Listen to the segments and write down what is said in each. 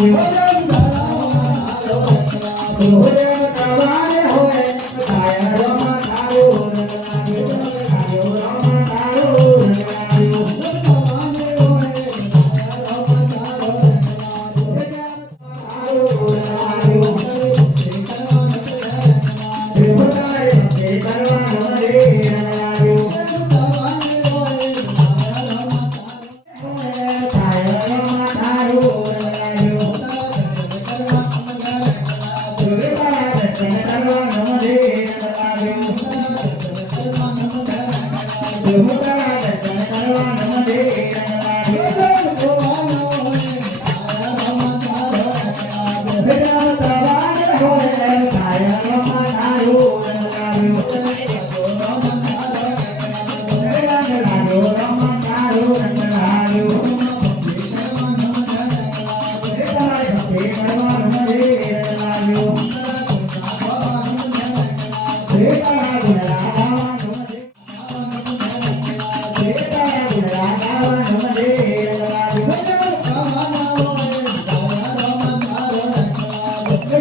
Amém. Yeah.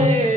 કામો